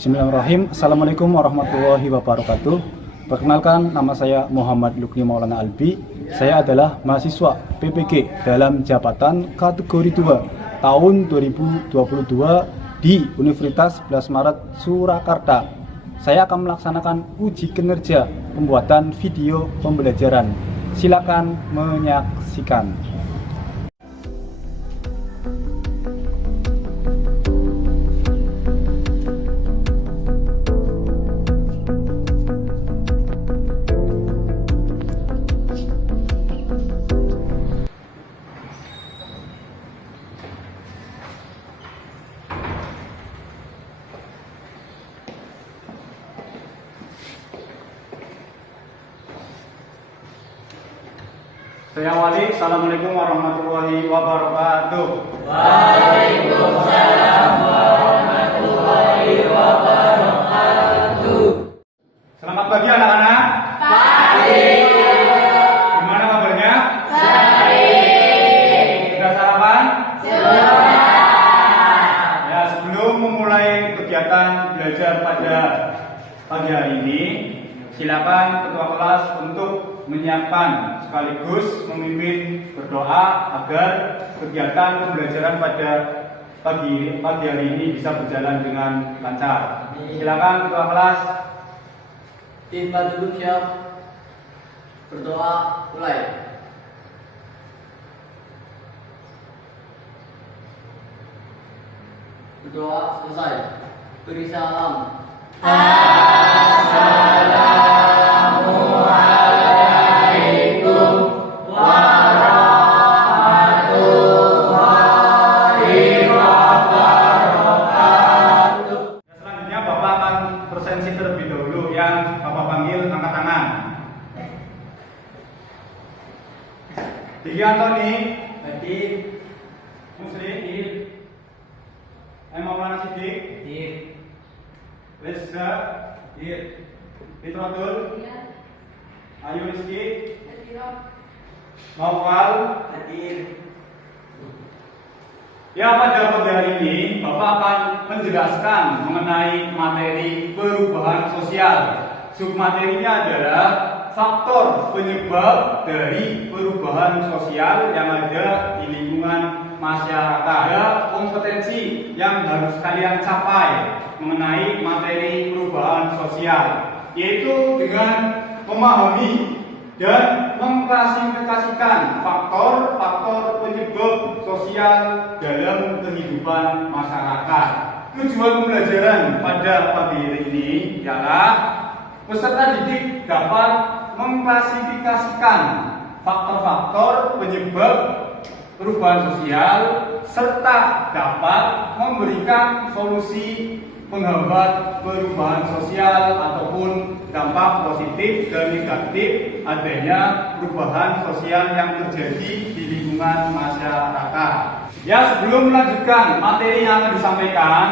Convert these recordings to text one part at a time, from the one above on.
Bismillahirrahmanirrahim. Assalamualaikum warahmatullahi wabarakatuh. Perkenalkan, nama saya Muhammad Lukni Maulana Albi. Saya adalah mahasiswa PPG dalam jabatan kategori 2 tahun 2022 di Universitas 11 Maret Surakarta. Saya akan melaksanakan uji kinerja pembuatan video pembelajaran. Silakan menyaksikan. Saya Wali, Assalamualaikum warahmatullahi wabarakatuh. Waalaikumsalam warahmatullahi wabarakatuh. Selamat pagi anak-anak. Pagi. Gimana kabarnya? Baik. Sudah sarapan? Sudah. Ya, sebelum memulai kegiatan belajar pada pagi hari ini, silakan ketua kelas untuk menyiapkan sekaligus memimpin berdoa agar kegiatan pembelajaran pada pagi hari ini bisa berjalan dengan lancar. Silakan ketua kelas. Tim duduk siap. Berdoa mulai. Berdoa selesai. Beri salam. Assalamualaikum warahmatullahi wabarakatuh. Selanjutnya Bapak akan presensi terlebih dahulu. Yang Bapak panggil angkat tangan. Diki Antoni, Hadir. Musri, Maulana Sidik, Hadir. Rizka, Fitratul, Ayu Rizki, Naufal. Hadir. Ya, pada pagi hari ini Bapak akan menjelaskan mengenai materi perubahan sosial. Submaterinya adalah faktor penyebab dari perubahan sosial yang ada di lingkungan masyarakat. Ada kompetensi yang harus kalian capai mengenai materi perubahan sosial, yaitu dengan memahami dan mengklasifikasikan faktor-faktor penyebab sosial dalam kehidupan masyarakat. Tujuan pembelajaran pada pagi hari ini ialah peserta didik dapat mengklasifikasikan faktor-faktor penyebab perubahan sosial serta dapat memberikan solusi penghambat perubahan sosial ataupun dampak positif dan negatif adanya perubahan sosial yang terjadi di lingkungan masyarakat. Ya, sebelum melanjutkan materi yang akan disampaikan,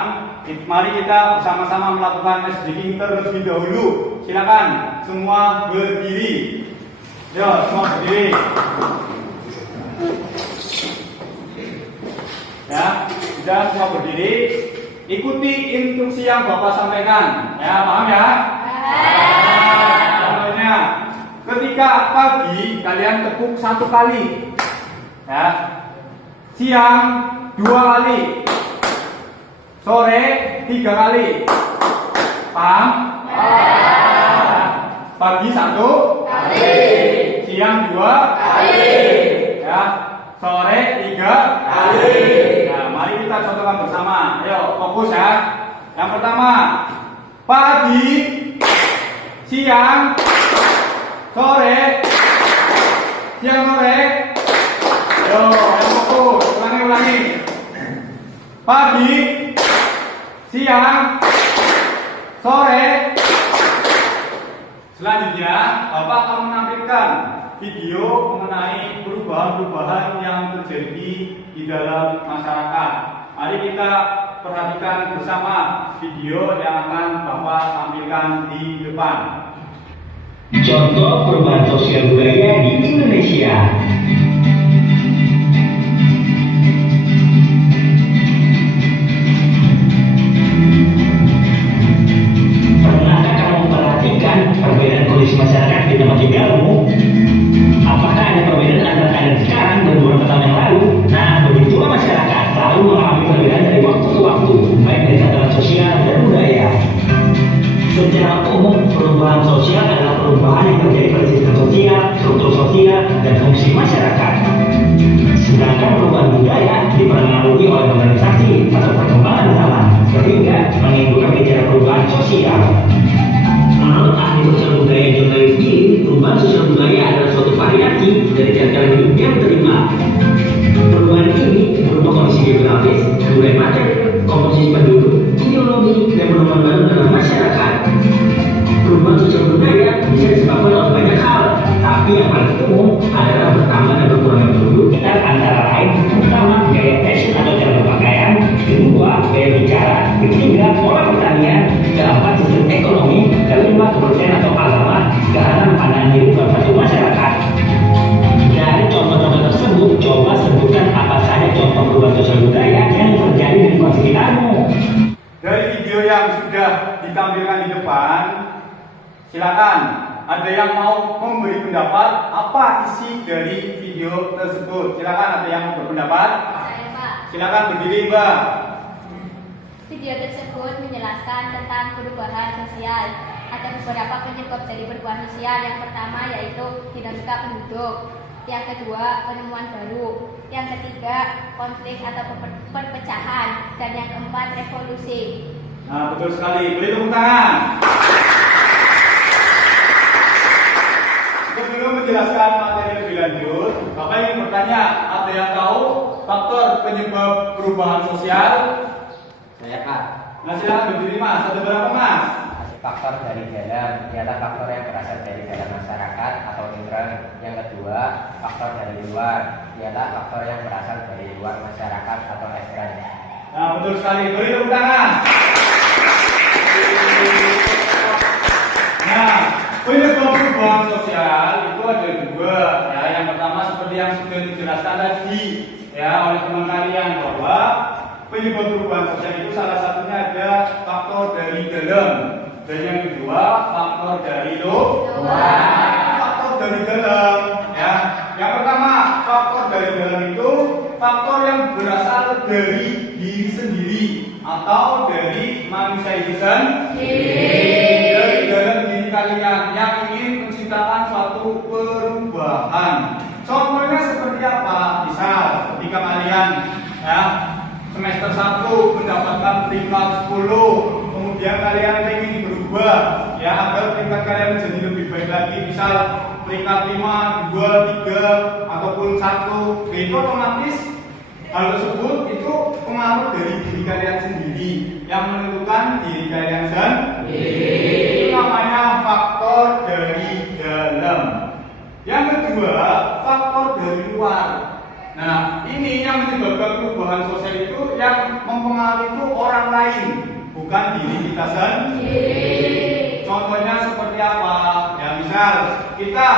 mari kita bersama-sama melakukan SDGing terlebih dahulu. Silakan semua berdiri. Ya, semua berdiri. Ya, sudah semua berdiri. Ikuti instruksi yang Bapak sampaikan. Ya, paham ya? Contohnya, ketika pagi kalian tekuk 1 kali. Ya. Siang 2 kali. Sore 3 kali. Paham? Pagi 1 kali. Siang 2 Kali. Ya. Sore 3 Kali. Nah, mari kita contohkan bersama. Ayo, fokus ya. Yang pertama, pagi, siang, sore, sore. Yo, ayo fokus. Ulangi. Pagi, siang, sore. Selanjutnya, Bapak akan menampilkan video mengenai perubahan-perubahan yang terjadi di dalam masyarakat. Mari kita perhatikan bersama video yang akan Bapak tampilkan di depan. Contoh perubahan sosial budaya di Indonesia. Secara umum, perubahan sosial adalah perubahan yang terjadi pada sistem sosial, struktur sosial, dan fungsi masyarakat. Sedangkan perubahan budaya dipengaruhi oleh organisasi atau perkembangan zaman, sehingga menimbulkan gejala perubahan sosial. Menurut ahli sosial budaya John Lewis Gilly, perubahan sosial budaya adalah suatu variasi dari cara hidup yang terima. Perubahan ini berupa kondisi geografis, budaya materi, komposisi penduduk, ideologi, dan perubahan baru dalam masyarakat. Perubahan sosial budaya bisa disebabkan oleh banyak hal, tapi yang paling umum adalah bertambah dan berkurangnya penduduk antara lain pertama gaya fashion atau cara berpakaian, kedua gaya bicara, ketiga pola pertanian, keempat sistem ekonomi, kelima kepercayaan atau agama, keenam pandangan hidup dalam satu masyarakat. Dari contoh-contoh tersebut, coba sebutkan apa saja contoh perubahan sosial budaya yang terjadi di lingkungan sekitarmu. Dari video yang sudah ditampilkan di depan, silakan ada yang mau memberi pendapat apa isi dari video tersebut. Silakan ada yang mau berpendapat. Saya, Pak. Silakan berdiri, Mbak. Video tersebut menjelaskan tentang perubahan sosial. Ada beberapa penyebab dari perubahan sosial. Yang pertama yaitu dinamika penduduk. Yang kedua, penemuan baru. Yang ketiga, konflik atau perpecahan. Dan yang keempat, revolusi. Nah, betul sekali. Beri tepuk tangan. Sebelum menjelaskan materi lebih lanjut, Bapak ingin bertanya, ada yang tahu faktor penyebab perubahan sosial? Saya Pak. Nah, silakan berdiri, Mas. Ada berapa, Mas? Faktor dari dalam ialah faktor yang berasal dari dalam masyarakat atau internal. Yang kedua, faktor dari luar ialah faktor yang berasal dari luar masyarakat atau ekstern. Nah, betul sekali. Beri tepuk tangan. Nah, penyebab perubahan sosial itu ada dua. Ya, yang pertama seperti yang sudah dijelaskan tadi ya oleh teman kalian bahwa penyebab perubahan sosial itu salah satunya ada faktor dari dalam. Dan yang kedua, faktor dari luar. Faktor dari dalam, ya. Yang pertama, faktor dari dalam itu faktor yang berasal dari diri sendiri atau dari manusia itu sendiri. Dari dalam diri kalian yang ingin menciptakan suatu perubahan. Contohnya seperti apa? Misal, ketika kalian ya semester 1 mendapatkan peringkat 10, kemudian kalian ingin berubah ya agar peringkat kalian menjadi lebih baik lagi, misal peringkat 5, 2, 3 ataupun 1, itu otomatis hal tersebut itu pengaruh dari diri kalian sendiri yang menentukan diri kalian sendiri. Itu namanya faktor dari dalam. Yang kedua, faktor dari luar. Nah, ini yang menyebabkan perubahan sosial itu yang mempengaruhi itu orang lain, bukan diri kita sendiri. Contohnya seperti apa? Ya, misal kita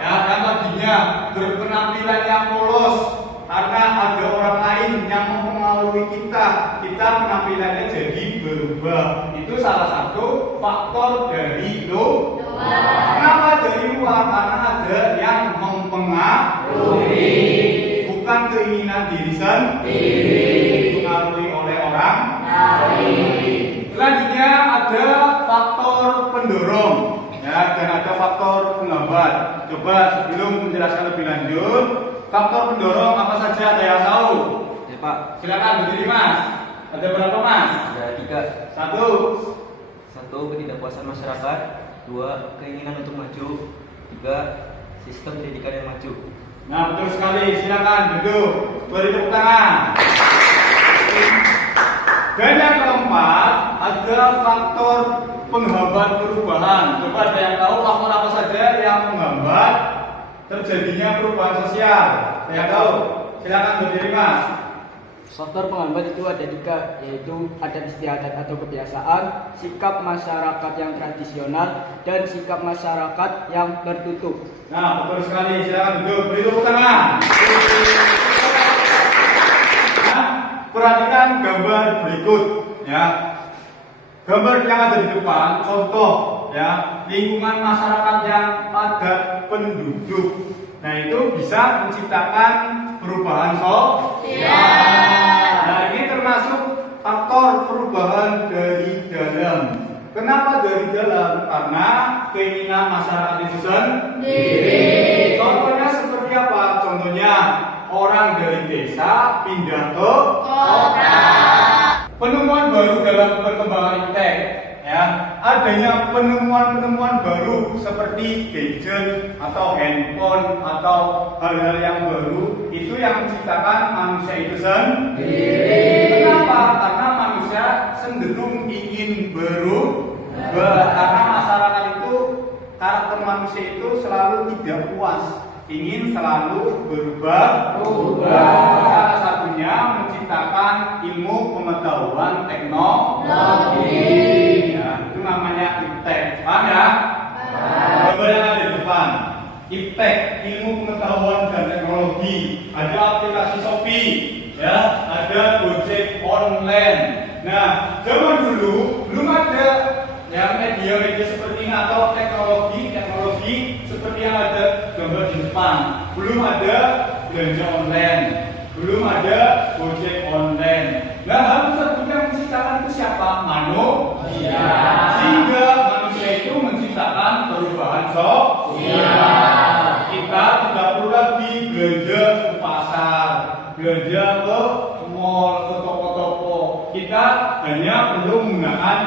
ya yang tadinya berpenampilan yang polos karena ada orang lain yang mempengaruhi kita penampilannya jadi berubah. Itu salah satu faktor dari luar. Kenapa dari luar? Karena ada yang mempengaruhi, bukan keinginan diri sendiri, dipengaruhi oleh orang lain. Selanjutnya ada faktor pendorong ya, dan ada faktor penghambat. Coba sebelum menjelaskan lebih lanjut, faktor pendorong apa saja, ada yang tahu? Ya Pak. Silakan berdiri, Mas. Ada berapa, Mas? Ada 3. Satu, Ketidakpuasan masyarakat. 2. Keinginan untuk maju. 3. Sistem pendidikan yang maju. nah betul sekali. Silakan duduk, beri tepuk tangan. Dan yang keempat ada faktor penghambat perubahan. Coba ada yang tahu faktor apa saja yang menghambat terjadinya perubahan sosial? Ada yang tahu? Silakan berdiri, Mas. Faktor penghambat itu ada 3, yaitu adat istiadat atau kebiasaan, sikap masyarakat yang tradisional, dan sikap masyarakat yang tertutup. Nah, betul sekali. Silakan duduk, beri tepuk tangan. Nah, perhatikan gambar berikut, ya. Gambar yang ada di depan, contoh, ya, lingkungan masyarakat yang padat penduduk. Nah, itu bisa menciptakan perubahan sosial. Nah, ini termasuk faktor perubahan dari dalam. Kenapa dari dalam? Karena keinginan masyarakat itu sendiri. Contohnya seperti apa? Contohnya orang dari desa pindah ke kota. Penemuan baru dalam perkembangan iptek, ya, adanya penemuan-penemuan baru seperti gadget atau handphone atau hal-hal yang baru itu yang menciptakan manusia itu sendiri. Kenapa? Karena manusia cenderung ingin berubah. Karena masyarakat itu, karakter manusia itu selalu tidak puas, ingin selalu berubah. Salah satunya menciptakan ilmu pengetahuan teknologi. Ya, itu namanya iptek. Paham ya? Gambar yang ada di depan. Iptek, ilmu pengetahuan dan teknologi. Ada aplikasi Shopee, ya, ada Gojek online. Nah, zaman dulu belum ada ya media-media seperti ini atau teknologi seperti yang ada gambar di depan. Belum ada belanja online, belum ada Gojek online. Nah, hal tersebut yang menciptakan itu siapa? Manusia. Sehingga manusia itu menciptakan perubahan sosial. Kita tidak perlu lagi belanja ke pasar, belanja ke mall, ke toko-toko. Kita hanya perlu menggunakan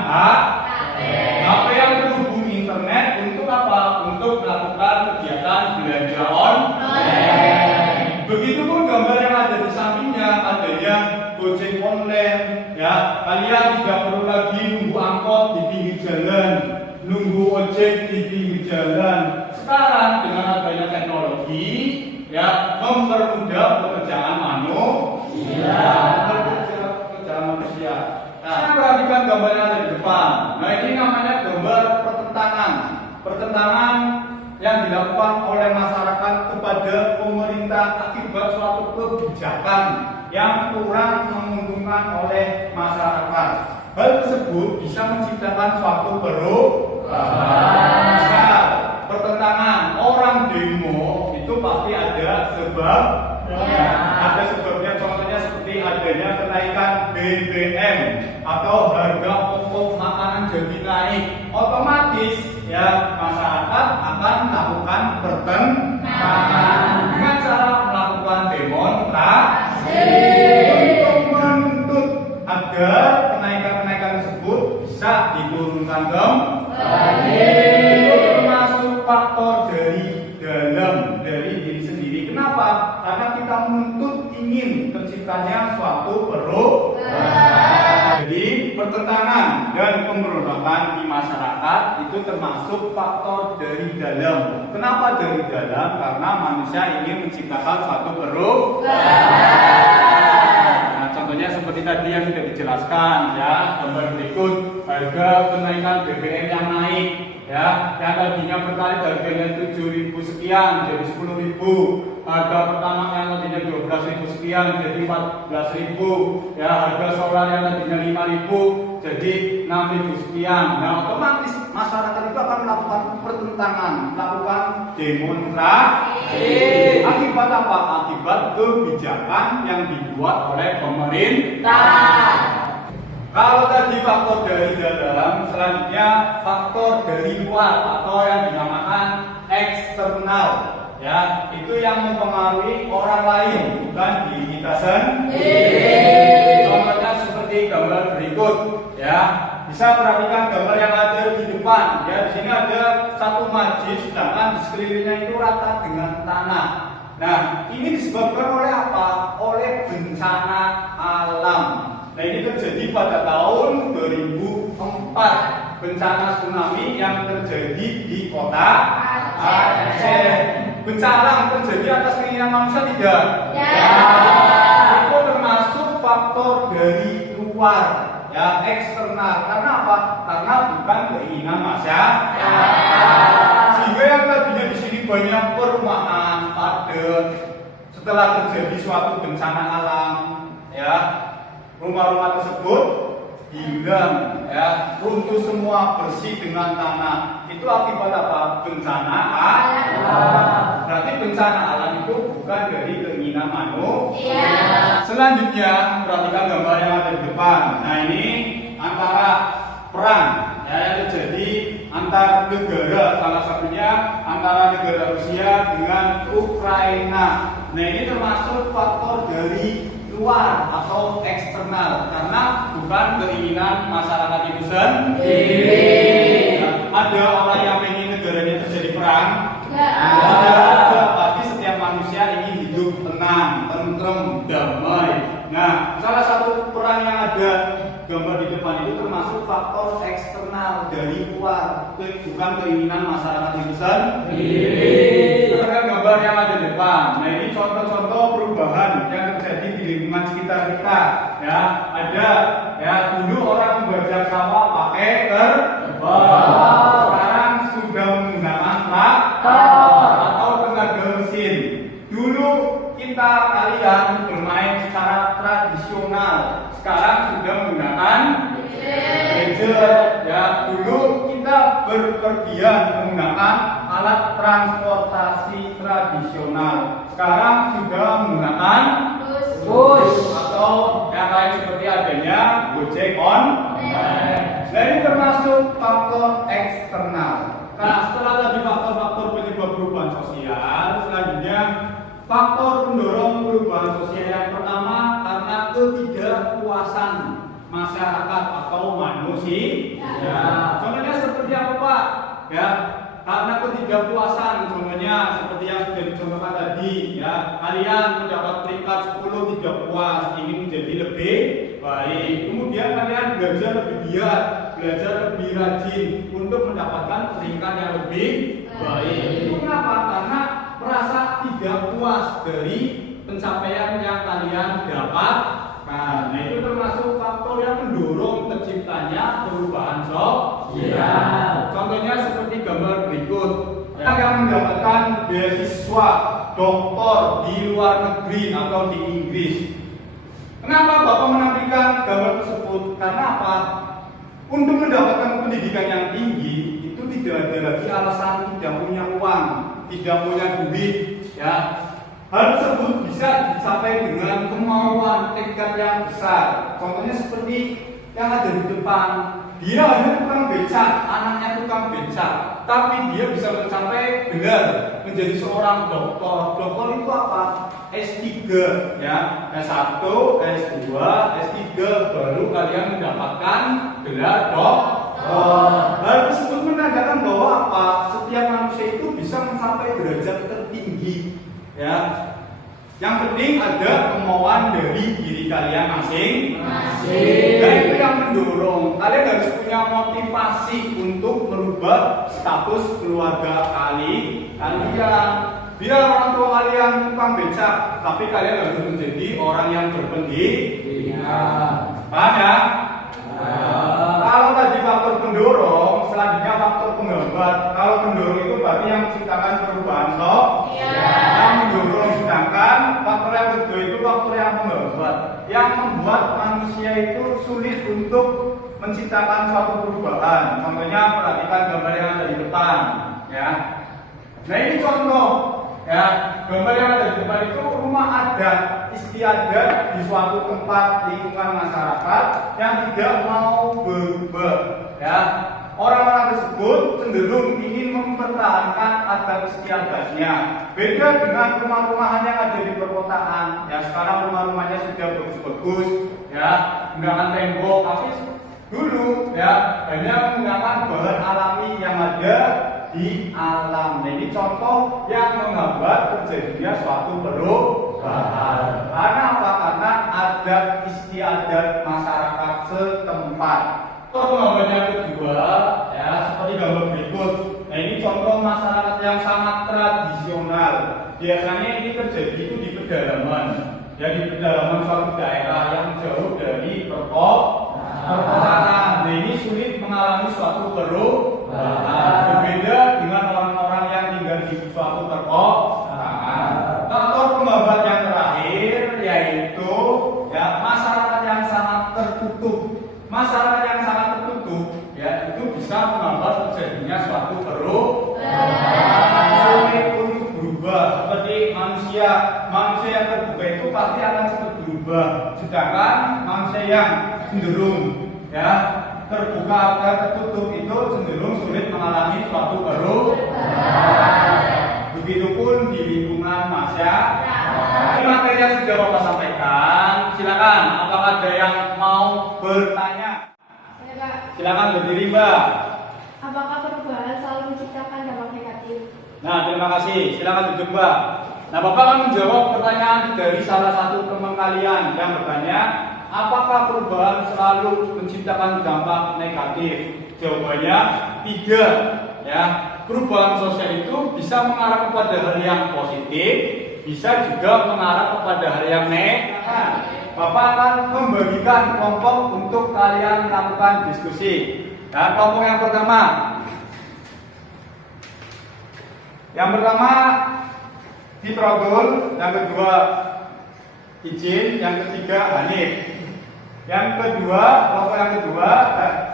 HP yang terhubung internet untuk apa? Untuk melakukan kegiatan belanja online. Begitupun gambar yang ada di sampingnya, adanya Gojek online. Ya, kalian tidak perlu lagi nunggu angkot di pinggir jalan, nunggu ojek di pinggir jalan. Sekarang dengan adanya teknologi, ya, mempermudah pekerjaan manusia. Nah, perhatikan gambar yang ada di depan. Nah, ini namanya gambar pertentangan yang dilakukan oleh masyarakat kepada pemerintah akibat suatu kebijakan yang kurang menguntungkan oleh masyarakat. Hal tersebut bisa menciptakan suatu perubahan. Misal, pertentangan orang demo itu pasti ada sebabnya. Ada sebabnya, contohnya seperti adanya kenaikan BBM atau harga pokok makanan jadi naik. Otomatis ya masyarakat akan melakukan pertentangan dengan cara melakukan demonstrasi untuk menuntut agar kenaikan tersebut bisa diturunkan kembali. Itu termasuk faktor dari dalam, dari diri sendiri. Kenapa? Karena kita menuntut ingin terciptanya suatu perubahan. Jadi pertentangan dan pemberontakan di masyarakat itu termasuk faktor dari dalam. Kenapa dari dalam? Karena manusia ingin menciptakan suatu perubahan. Nah, contohnya seperti tadi yang sudah dijelaskan, ya, gambar berikut harga kenaikan BBM yang naik, ya, yang tadinya pertalite harganya 7.000 sekian jadi 10.000. Harga pertama yang tadinya 12.000 sekian jadi 14.000, ya, harga solar yang tadinya 5.000 jadi 6.000 sekian. Nah, otomatis masyarakat itu akan melakukan pertentangan, melakukan demonstrasi. Akibat apa? Akibat kebijakan yang dibuat oleh pemerintah. Kalau tadi faktor dari dalam, selanjutnya faktor dari luar atau yang dinamakan eksternal. Ya, itu yang mempengaruhi orang lain, bukan diri kita sendiri. Contohnya seperti gambar berikut, ya. Bisa perhatikan gambar yang ada di depan. Ya, di sini ada satu masjid, sedangkan di sekelilingnya itu rata dengan tanah. Nah, ini disebabkan oleh apa? Oleh bencana alam. Nah, ini terjadi pada tahun 2004, bencana tsunami yang terjadi di kota Aceh. Bencana alam terjadi atas keinginan manusia tidak? Ya. Itu termasuk faktor dari luar, ya, eksternal. Karena apa? Karena bukan keinginan manusia. Sehingga yang tadinya di sini banyak perumahan padat, setelah terjadi suatu bencana alam, ya, rumah-rumah tersebut hilang, ya, runtuh semua, bersih dengan tanah. Itu akibat apa? Bencana alam. Berarti bencana alam itu bukan dari keinginan manusia. Selanjutnya, perhatikan gambar yang ada di depan. Nah, ini antara perang, ya, yang antar negara, salah satunya antara negara Rusia dengan Ukraina. Nah, ini termasuk faktor dari luar atau eksternal karena bukan keinginan masyarakat itu sendiri. Ada orang yang ingin negaranya terjadi perang? Ada. Pasti setiap manusia ingin hidup tenang, tentrem, damai. Nah, salah satu peran yang ada gambar di depan itu termasuk faktor eksternal dari luar, bukan keinginan masyarakat itu sendiri. Perhatikan gambar yang ada di depan. Nah, ini contoh-contoh perubahan yang terjadi di lingkungan sekitar kita. Ya, ada ya dulu orang membajak sawah pakai terbang. Sekarang sudah menggunakan traktor atau tenaga mesin. Dulu kita kalian bermain secara tradisional, sekarang sudah menggunakan gadget. Ya, dulu kita berpergian menggunakan alat transportasi tradisional, sekarang sudah menggunakan bus atau yang lain seperti adanya Gojek online. Nah, ini termasuk faktor eksternal. Nah, setelah tadi faktor-faktor penyebab perubahan sosial, selanjutnya faktor pendorong perubahan sosial yang pertama karena ketidakpuasan masyarakat atau manusia. Ya, contohnya seperti apa, Pak? Ya, karena ketidakpuasan, contohnya seperti yang sudah dicontohkan tadi, ya, kalian mendapat peringkat 10 tidak puas, ingin menjadi lebih baik. Kemudian kalian belajar lebih giat, belajar lebih rajin untuk mendapatkan peringkat yang lebih baik. Itu kenapa? Karena merasa tidak puas dari pencapaian yang kalian dapat. Nah, itu termasuk faktor yang mendorong terciptanya perubahan sosial. Contohnya seperti gambar berikut. Yang mendapatkan beasiswa doktor di luar negeri atau di Inggris. Kenapa Bapak menampilkan gambar tersebut? Karena apa? Untuk mendapatkan pendidikan yang tinggi itu tidak ada lagi alasan tidak punya uang, tidak punya duit, ya. Hal tersebut bisa dicapai dengan kemauan tekad yang besar. Contohnya seperti yang ada di depan. Dia hanya tukang becak, anaknya tukang becak, tapi dia bisa mencapai gelar menjadi seorang dokter. Dokter itu apa? S3, ya. S1, S2, S3, baru kalian mendapatkan gelar dokter. Hal tersebut menandakan bahwa apa? Setiap manusia itu bisa mencapai derajat tertinggi. Ya, yang penting ada kemauan dari diri kalian masing-masing. Dan itu yang mendorong kalian harus punya motivasi untuk merubah status keluarga kalian. Biar orang tua kalian tukang becak, tapi kalian harus menjadi orang yang berpendidikan. Paham ya? Kalau tadi faktor pendorong, selanjutnya faktor penghambat. Kalau pendorong itu berarti yang menciptakan perubahan yang mendorong, sedangkan faktor yang kedua itu faktor yang penghambat, yang membuat manusia itu sulit untuk menciptakan suatu perubahan. Contohnya perhatikan gambar yang ada di depan, ya. Nah, ini contoh, ya. Gambar yang ada di depan itu rumah adat istiadat di suatu tempat lingkungan masyarakat yang tidak mau berubah, ya. Orang-orang tersebut cenderung ingin mempertahankan adat istiadatnya. Beda dengan rumah-rumahan yang ada di perkotaan. Ya, sekarang rumah-rumahnya sudah bagus-bagus, ya, menggunakan tembok, tapi dulu, ya, hanya menggunakan bahan alami yang ada di alam. Nah, ini contoh yang menghambat terjadinya suatu perubahan. Karena apa? Karena adat istiadat masyarakat setempat. Penghambat yang kedua, ya, seperti gambar berikut. Nah, ini contoh masyarakat yang sangat tradisional. Biasanya ini terjadi itu di pedalaman, ya, di pedalaman suatu daerah yang jauh dari perkotaan. Nah, ini sulit mengalami suatu perubahan. Berbeda dengan orang-orang yang tinggal di suatu perkotaan. Faktor penghambat yang terakhir yaitu, ya, masyarakat yang sangat tertutup. Masyarakat yang sangat tertutup, ya, itu bisa menghambat terjadinya suatu perubahan. Sulit untuk berubah. Seperti manusia yang terbuka itu pasti akan cepat berubah. Sedangkan manusia yang cenderung, ya, terbuka atau tertutup itu cenderung sulit mengalami suatu perubahan. Begitupun di lingkungan masyarakat. Ini materi yang sudah Bapak sampaikan. Silakan, apakah ada yang mau bertanya? Silakan berdiri, Mbak. Apakah perubahan selalu menciptakan dampak negatif? Nah, terima kasih. Silakan duduk, Mbak. Nah, Bapak akan menjawab pertanyaan dari salah satu teman kalian yang bertanya, apakah perubahan selalu menciptakan dampak negatif? Jawabannya tidak. Ya, perubahan sosial itu bisa mengarah kepada hal yang positif, bisa juga mengarah kepada hal yang negatif. Bapak akan membagikan kelompok untuk kalian melakukan diskusi. Nah, kelompok yang pertama. Yang pertama Fitrogul, yang kedua Izin, yang ketiga Hanif. Yang kedua, kelompok yang kedua,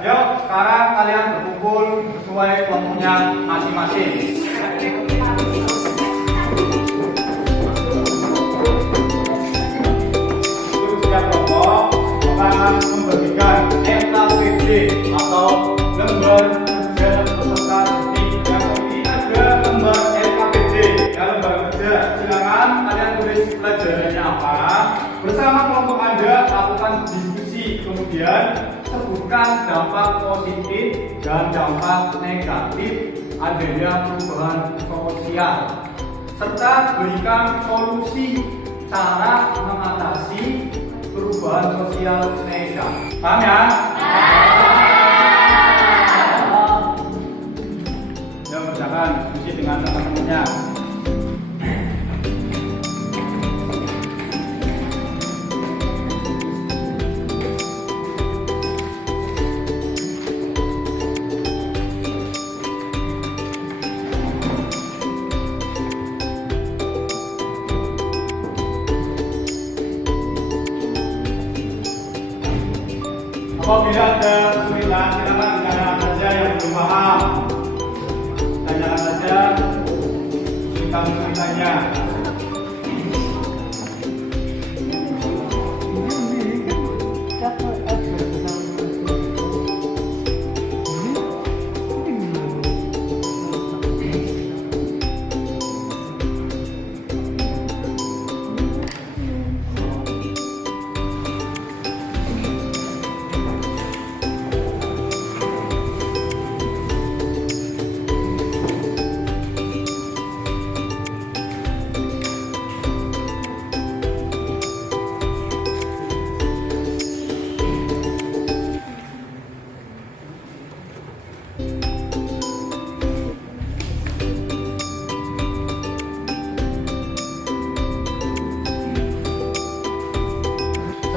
yuk sekarang kalian berkumpul sesuai kelompoknya masing-masing. Setiap kelompok akan membagikan LKPD atau lembar kerja peserta didik. Yang ini ada lembar LKPD, ya lembar kerja. Silakan kalian tulis pelajarannya apa. Bersama kelompok Anda lakukan diskusi, kemudian sebutkan dampak positif dan dampak negatif adanya perubahan sosial, serta berikan solusi cara mengatasi perubahan sosial negatif. Paham ya? Ya, misalkan diskusi dengan teman-temannya. Apabila ada kesulitan, silakan ditanyakan saja yang belum paham. Tanyakan saja kesulitan-kesulitannya.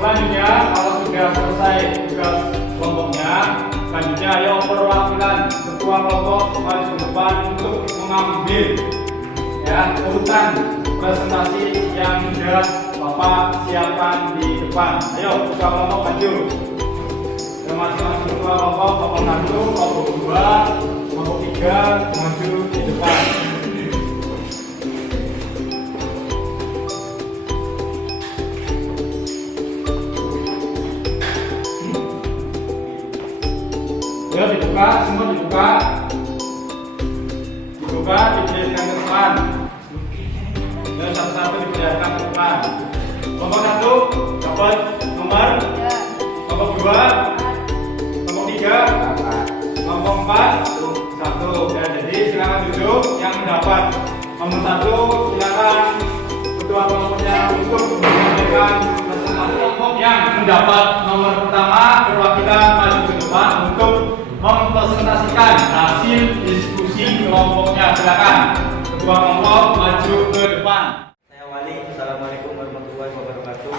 Selanjutnya, kalau sudah selesai tugas kelompoknya, selanjutnya ayo perwakilan ketua kelompok maju ke depan untuk mengambil urutan presentasi yang sudah Bapak siapkan di depan. Ayo ketua kelompok maju. Masing-masing ketua kelompok, kelompok 1, kelompok 2, kelompok 3 maju di depan. Ya, dibuka, semua dibuka, diperlihatkan ke depan. Ya, satu-satu diperlihatkan ke depan. Kelompok 1 dapat nomor, kelompok 2, kelompok 3, kelompok 4, 1. Ya, jadi silakan duduk yang mendapat nomor 1. Silakan ketua kelompoknya untuk menyampaikan presentasi. Kelompok yang mendapat nomor pertama perwakilan maju ke depan untuk mempresentasikan hasil diskusi kelompoknya. Silakan ketua kelompok maju ke depan. Saya Wali. Assalamualaikum warahmatullahi wabarakatuh.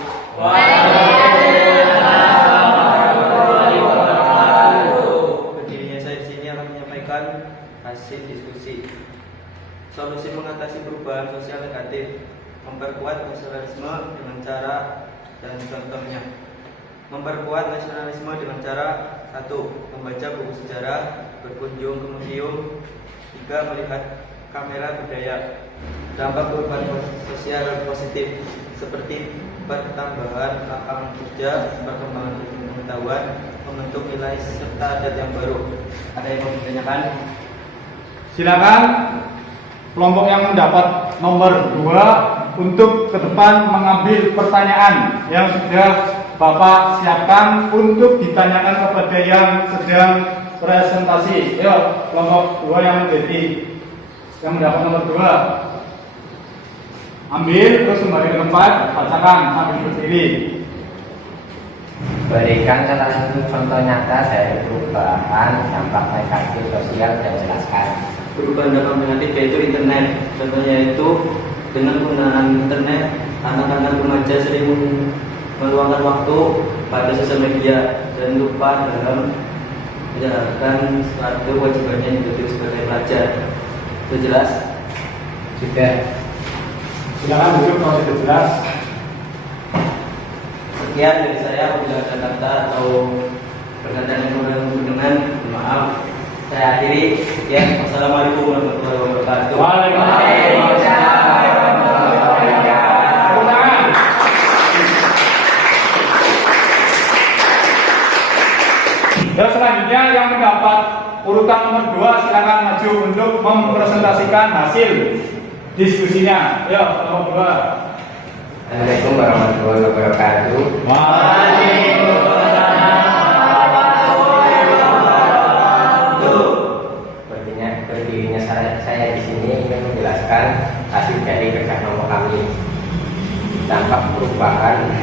Berdirinya saya di sini akan menyampaikan hasil diskusi. Solusi mengatasi perubahan sosial negatif, memperkuat nasionalisme dengan cara dan contohnya. Memperkuat nasionalisme dengan cara 1. Membaca buku sejarah, berkunjung ke museum. 3. Melihat kamera budaya. Dampak perubahan sosial positif seperti pertambahan lapangan kerja, perkembangan pengetahuan, membentuk nilai serta adat yang baru. Ada yang mau ditanyakan? Silakan kelompok yang mendapat nomor 2 untuk ke depan mengambil pertanyaan yang sudah Bapak siapkan untuk ditanyakan kepada yang sedang presentasi. Ayo, kelompok 2 yang mendapat nomor 2. Ambil terus kembali ke tempat, bacakan sambil berdiri. Berikan salah satu contoh nyata dari perubahan dampak negatif sosial dan jelaskan. Perubahan dampak negatif yaitu internet. Contohnya itu dengan penggunaan internet, anak-anak remaja sering meluangkan waktu pada sosial media dan lupa dalam menjalankan suatu kewajibannya hidup sebagai pelajar. Itu jelas? Sudah. Silakan duduk kalau sudah jelas. Sekian dari saya. Apabila ada kata atau perkataan yang kurang berkenan, maaf. Saya akhiri. Sekian. Wassalamualaikum warahmatullahi wabarakatuh. Dan selanjutnya yang mendapat urutan nomor 2 silakan maju untuk mempresentasikan hasil diskusinya. Ayo, nomor 2. Assalamualaikum warahmatullahi wabarakatuh. Berdirinya saya di sini ingin menjelaskan hasil dari kerja kelompok kami. Dampak perubahan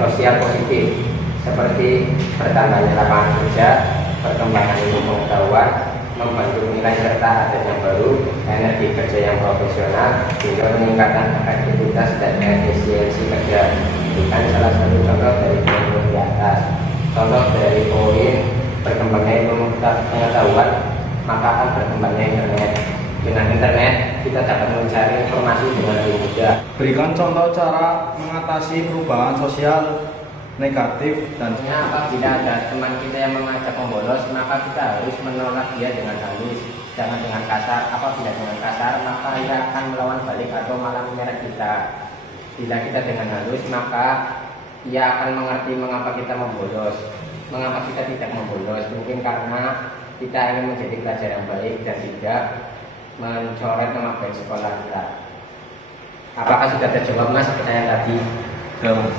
sosial positif seperti bertambahnya lapangan kerja, perkembangan ilmu pengetahuan, membantu nilai serta adat yang baru, energi kerja yang profesional, hingga peningkatan efektivitas dan efisiensi kerja. Bukan salah satu contoh dari poin di atas. Contoh dari poin berkembangnya ilmu pengetahuan, maka akan berkembangnya internet. Dengan internet, kita dapat mencari informasi dengan lebih mudah. Berikan contoh cara mengatasi perubahan sosial negatif dan Apabila ada teman kita yang mengajak membolos, maka kita harus menolak dia dengan halus, jangan dengan kasar. Apabila dengan kasar, maka ia akan melawan balik atau malah menyerang kita. Bila kita dengan halus, maka ia akan mengerti mengapa kita membolos, mengapa kita tidak membolos. Mungkin karena kita ingin menjadi pelajar yang baik dan tidak mencoret nama baik sekolah kita. Apakah sudah terjawab Mas pertanyaan tadi? Belum.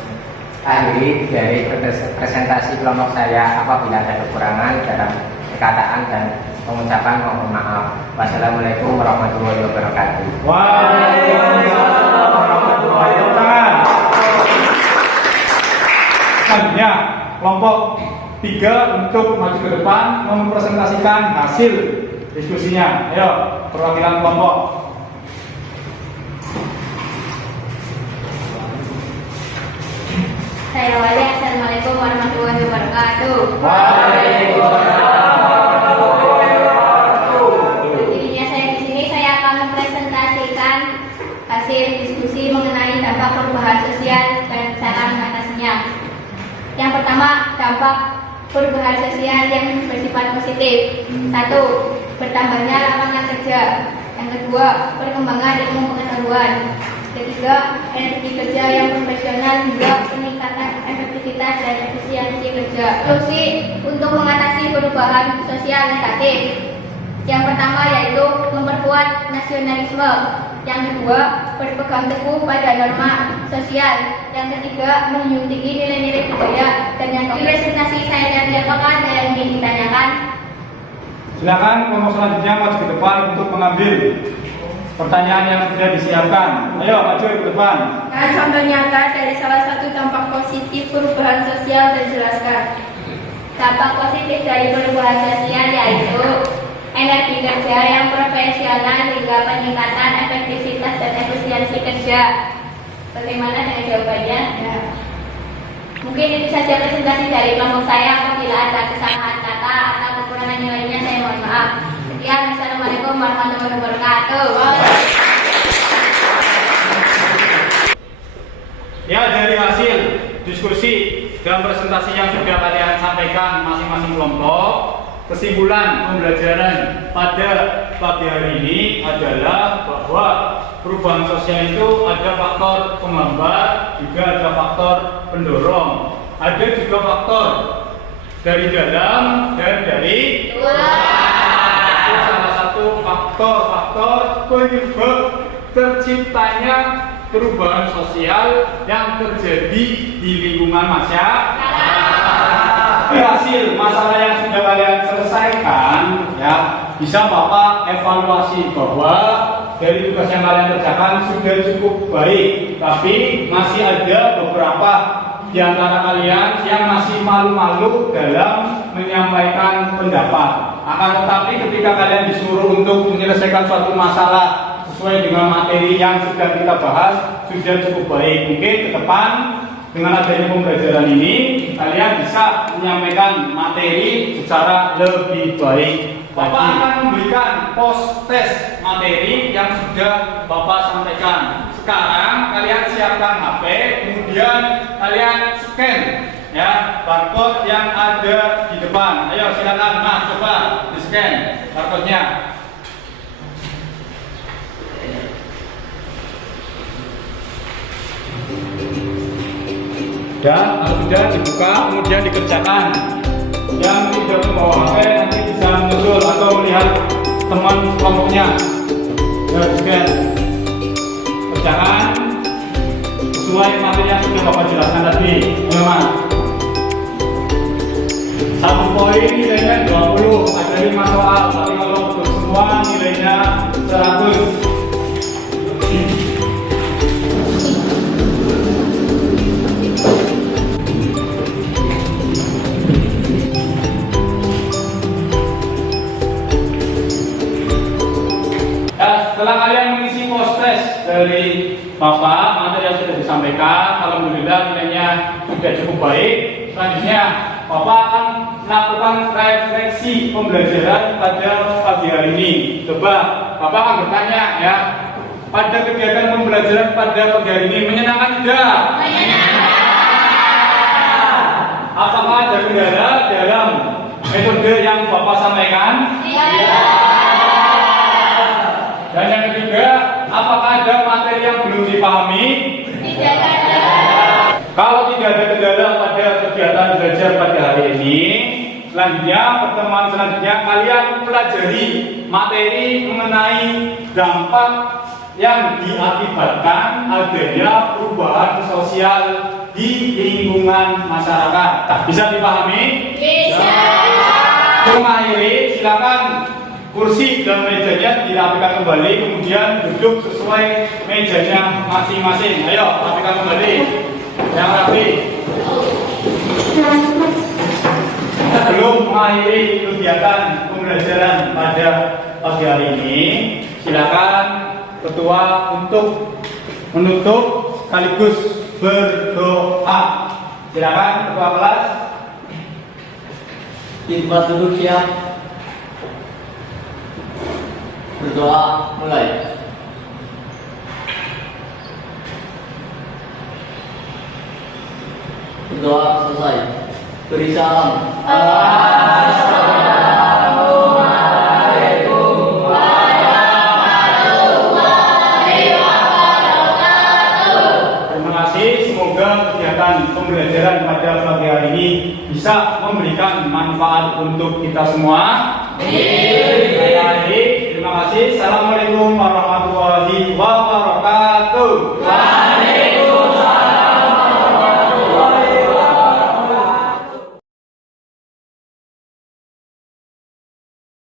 Akhiri dari presentasi kelompok saya. Apabila ada kekurangan dalam perkataan dan pengucapan, mohon maaf. Wassalamualaikum warahmatullahi wabarakatuh. Waalaikumsalam warahmatullahi wabarakatuh. Selanjutnya kelompok 3 untuk maju ke depan mempresentasikan hasil diskusinya. Ayo, perwakilan kelompok. Saya awali. Assalamualaikum warahmatullahi wabarakatuh. Berdirinya saya di sini, saya akan mempresentasikan hasil diskusi mengenai dampak perubahan sosial dan cara mengatasinya. Yang pertama, dampak perubahan sosial yang bersifat positif. 1. Bertambahnya lapangan kerja. Yang kedua, perkembangan ilmu pengetahuan. Ketiga, energi kerja yang profesional hingga peningkatan efektivitas dan efisiensi kerja. Solusi untuk mengatasi perubahan sosial negatif. Yang pertama yaitu memperkuat nasionalisme. Yang kedua, berpegang teguh pada norma sosial. Yang ketiga, menjunjung tinggi nilai-nilai budaya. Dan yang keempat, presentasi saya tadi apakah ada yang ingin ditanyakan? Silakan kelompok selanjutnya maju ke depan untuk mengambil pertanyaan yang sudah disiapkan. Ayo maju ke depan. Contoh nyata dari salah satu dampak positif perubahan sosial dan jelaskan. Dampak positif dari perubahan sosial yaitu energi kerja yang profesional hingga peningkatan efektivitas dan efisiensi kerja. Bagaimana dengan jawabannya? Ya. Mungkin itu saja presentasi dari kelompok saya. Apabila ada kesalahan kata atau kekurangan yang lainnya, saya mohon maaf. Sekian, Assalamualaikum warahmatullahi wabarakatuh. Ya, dari hasil diskusi dan presentasi yang sudah kalian sampaikan masing-masing kelompok, kesimpulan pembelajaran pada pagi hari ini adalah bahwa perubahan sosial itu ada faktor penghambat, juga ada faktor pendorong, ada juga faktor dari dalam dan dari luar. Itu salah satu faktor penyebab terciptanya perubahan sosial yang terjadi di lingkungan masyarakat. Hasil masalah yang sudah kalian selesaikan, ya, bisa Bapak evaluasi bahwa dari tugas yang kalian kerjakan sudah cukup baik, tapi masih ada beberapa di antara kalian yang masih malu-malu dalam menyampaikan pendapat. Akan tetapi ketika kalian disuruh untuk menyelesaikan suatu masalah sesuai dengan materi yang sedang kita bahas sudah cukup baik. Mungkin ke depan dengan adanya pembelajaran ini kalian bisa menyampaikan materi secara lebih baik. Bapak akan memberikan post test materi yang sudah Bapak sampaikan. Sekarang kalian siapkan HP, kemudian kalian scan ya barcode yang ada di depan. Ayo silakan Mas, coba di scan barcode-nya. Dan kalau sudah dibuka kemudian dikerjakan. Yang tidak membawa HP nanti bisa menyusul atau melihat teman kelompoknya. Ya, scan. Kerjakan sesuai materi yang sudah Bapak jelaskan tadi. Memang 1 poin nilainya 20, ada 5 soal, tapi kalau untuk semua nilainya 100. Setelah kalian mengisi post test dari Bapak, materi yang sudah disampaikan, alhamdulillah nilainya sudah cukup baik. Selanjutnya, Bapak akan melakukan refleksi pembelajaran pada pagi hari ini. Coba, Bapak akan bertanya ya, pada kegiatan pembelajaran pada pagi hari ini menyenangkan tidak? Menyenangkan. Apakah ada kendala dalam metode yang Bapak sampaikan? Tidak. Dan yang ketiga, apakah ada materi yang belum dipahami? Tidak ada. Kalau tidak ada kendala pada kegiatan belajar pada hari ini, selanjutnya pertemuan selanjutnya kalian pelajari materi mengenai dampak yang diakibatkan adanya perubahan sosial di lingkungan masyarakat. Bisa dipahami? Bisa. Mengakhiri, silakan kursi dan mejanya dirapikan kembali, kemudian duduk sesuai mejanya masing-masing. Ayo, rapikan kembali yang rapi. Sebelum mengakhiri kegiatan pembelajaran pada pagi hari ini, silakan Ketua untuk menutup sekaligus berdoa. Silakan Ketua kelas. Tempat duduk siap. Berdoa mulai. Berdoa selesai. Beri salam. Assalamualaikum warahmatullahi wabarakatuh. Terima kasih. Semoga kegiatan pembelajaran pada pagi hari ini bisa memberikan manfaat untuk kita semua. Terima kasih. Assalamualaikum warahmatullahi wabarakatuh.